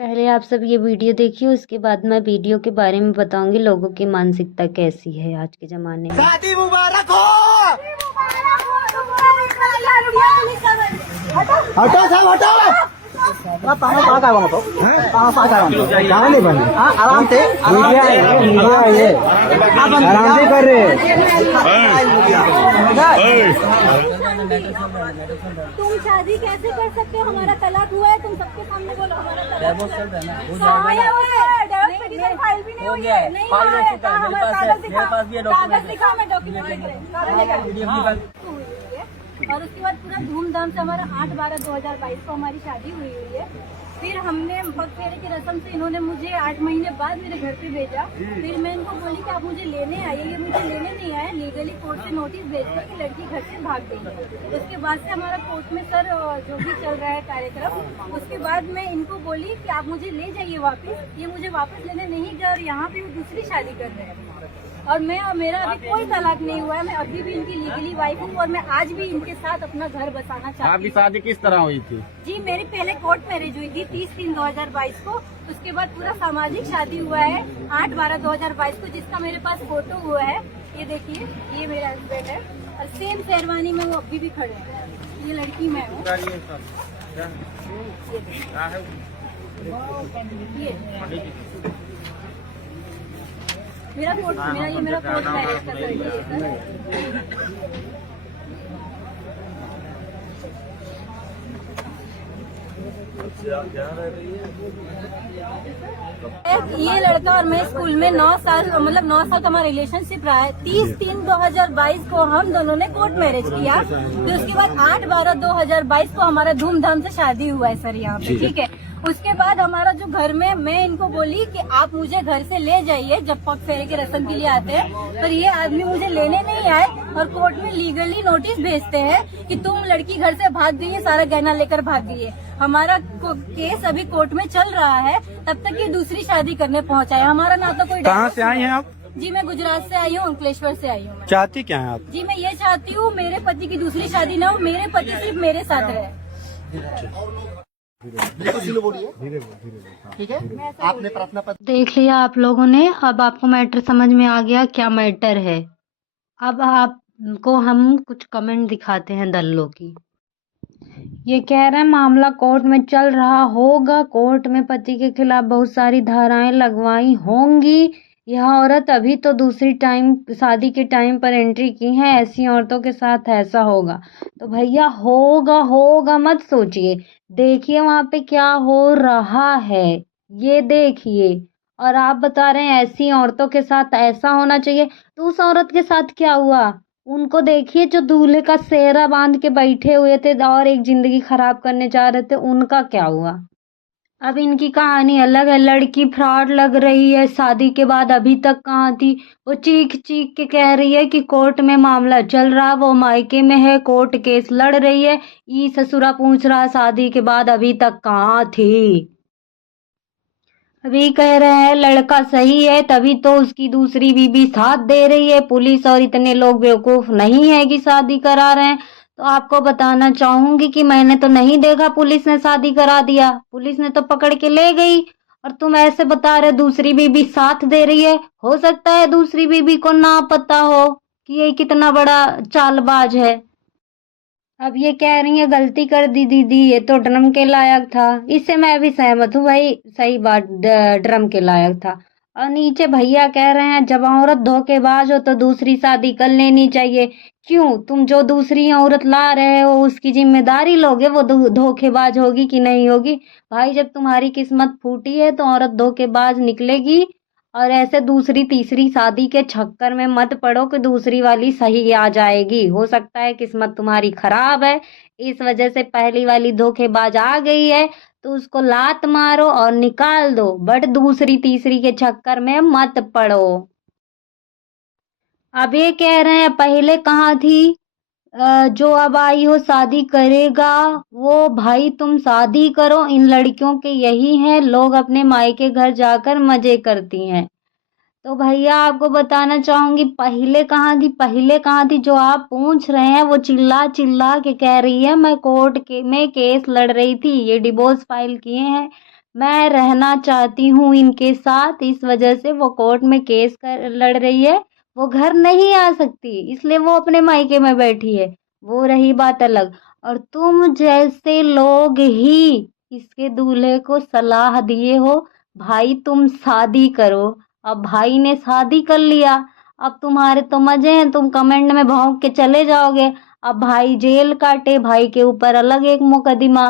पहले आप सब ये वीडियो देखिए, उसके बाद मैं वीडियो के बारे में बताऊंगी लोगों की मानसिकता कैसी है आज के ज़माने में। शादी मुबारक हो। हटो सब हटो। नहीं बने आराम से आराम से कर रहे। तुम शादी कैसे कर सकते हो? हमारा तलाक हुआ है, तुम सबके सामने बोलो हमारा तलाक चल रहा है ना। फाइल भी नहीं हुई है, नहीं हुआ है। कागज दिखाओ, मैं डॉक्यूमेंट और उसके बाद पूरा धूमधाम से हमारा 8/12/2022 को हमारी शादी हुई है। फिर हमने पग फेरे की रस्म से इन्होंने मुझे 8 महीने बाद मेरे घर पे भेजा। फिर मैं इनको बोली कि आप मुझे लेने आइए, ये मुझे लेने नहीं आए। लीगली कोर्ट से नोटिस भेजते कि लड़की घर से भाग गई। उसके बाद से हमारा कोर्ट में सर जो भी चल रहा है कार्यक्रम, उसके बाद मैं इनको बोली कि आप मुझे ले जाइए वापस। ये मुझे वापस लेने नहीं गए और यहाँ पे वो दूसरी शादी कर रहे हैं। और मैं और मेरा अभी कोई तलाक नहीं हुआ है। मैं अभी भी इनकी लीगली वाइफ हूँ और मैं आज भी इनके साथ अपना घर बसाना चाहती हूँ। आपकी शादी किस तरह हुई थी? जी मेरी पहले कोर्ट मैरिज हुई थी 30/3/2022 को। उसके बाद पूरा सामाजिक शादी हुआ है 8/12/2022 को, जिसका मेरे पास फोटो हुआ है। ये देखिए, ये मेरा हस्बैंड है और सेम शेरवानी में वो अभी भी खड़े हैं। ये लड़की मैं हूँ। मेरा कोर्ट मैरिज का ये लड़का और मैं स्कूल में 9 साल मतलब 9 साल का हमारा रिलेशनशिप रहा है। 30/3/2022 को हम दोनों ने कोर्ट मैरिज किया। फिर उसके बाद 8/12/2022 को हमारा धूमधाम से शादी हुआ है सर यहाँ पे, ठीक है। उसके बाद हमारा जो घर में, मैं इनको बोली कि आप मुझे घर से ले जाइए जब पग फेरे के रस्म के लिए आते हैं, पर ये आदमी मुझे लेने नहीं आए और कोर्ट में लीगली नोटिस भेजते हैं कि तुम लड़की घर से भाग गई है, सारा गहना लेकर भाग गई है। हमारा केस अभी कोर्ट में चल रहा है, तब तक ये दूसरी शादी करने पहुंचा है। हमारा ना तो कोई। कहाँ से आई हैं आप? जी मैं गुजरात से आई हूँ, अंकलेश्वर से आई हूँ। चाहती क्या है आप? जी मैं ये चाहती हूँ मेरे पति की दूसरी शादी ना हो, मेरे पति सिर्फ मेरे साथ रहे। ठीक है, आपने प्रार्थना पत्र देख लिया आप लोगों ने। अब आपको मैटर समझ में आ गया क्या मैटर है। अब आपको हम कुछ कमेंट दिखाते हैं दल्लों की। ये कह रहे हैं मामला कोर्ट में चल रहा होगा, कोर्ट में पति के खिलाफ बहुत सारी धाराएं लगवाई होंगी। यह औरत अभी तो दूसरी टाइम शादी के टाइम पर एंट्री की है, ऐसी औरतों के साथ ऐसा होगा। तो भैया होगा मत सोचिए, देखिए वहां पे क्या हो रहा है, ये देखिए। और आप बता रहे हैं ऐसी औरतों के साथ ऐसा होना चाहिए, तो उस औरत के साथ क्या हुआ? उनको देखिए जो दूल्हे का सेहरा बांध के बैठे हुए थे और एक जिंदगी खराब करने जा रहे थे, उनका क्या हुआ? अब इनकी कहानी अलग है। लड़की फ्रॉड लग रही है, शादी के बाद अभी तक कहाँ थी? वो चीख चीख के कह रही है कि कोर्ट में मामला चल रहा, वो मायके में है, कोर्ट केस लड़ रही है। ई ससुरा पूछ रहा शादी के बाद अभी तक कहाँ थी? अभी कह रहे हैं लड़का सही है, तभी तो उसकी दूसरी बीबी साथ दे रही है। पुलिस और इतने लोग बेवकूफ नहीं है कि शादी करा रहे हैं। तो आपको बताना चाहूंगी कि मैंने तो नहीं देखा पुलिस ने शादी करा दिया, पुलिस ने तो पकड़ के ले गई। और तुम ऐसे बता रहे दूसरी बीबी साथ दे रही है। हो सकता है दूसरी बीबी को ना पता हो कि ये कितना बड़ा चालबाज है। अब ये कह रही है गलती कर दी दीदी, ये तो ड्रम के लायक था। इससे मैं भी सहमत हूँ भाई, सही बात, ड्रम के लायक था। और नीचे भैया कह रहे हैं जब औरत धोखेबाज हो तो दूसरी शादी कर लेनी चाहिए। क्यों? तुम जो दूसरी औरत ला रहे हो उसकी जिम्मेदारी लोगे, वो धोखेबाज होगी कि नहीं होगी? भाई जब तुम्हारी किस्मत फूटी है तो औरत धोखेबाज निकलेगी। और ऐसे दूसरी तीसरी शादी के चक्कर में मत पड़ो कि दूसरी वाली सही आ जाएगी। हो सकता है किस्मत तुम्हारी खराब है, इस वजह से पहली वाली धोखेबाज आ गई है, तो उसको लात मारो और निकाल दो, बट दूसरी तीसरी के चक्कर में मत पड़ो। अब ये कह रहे हैं पहले कहाँ थी? जो अब आई हो शादी करेगा वो। भाई तुम शादी करो, इन लड़कियों के यही है, लोग अपने मायके घर जाकर मजे करती हैं। तो भैया आपको बताना चाहूंगी पहले कहाँ थी, पहले कहाँ थी? जो आप पूछ रहे हैं वो चिल्ला चिल्ला के कह रही है मैं कोर्ट के में केस लड़ रही थी, ये डिवोर्स फाइल किए हैं। मैं रहना चाहती हूँ इनके साथ, इस वजह से वो कोर्ट में केस लड़ रही है। वो घर नहीं आ सकती, इसलिए वो अपने मायके में बैठी है। वो रही बात अलग। और तुम जैसे लोग ही इसके दूल्हे को सलाह दिए हो, भाई तुम शादी करो। अब भाई ने शादी कर लिया, अब तुम्हारे तो मजे हैं, तुम कमेंट में भौंक के चले जाओगे। अब भाई जेल काटे, भाई के ऊपर अलग एक मुकदमा।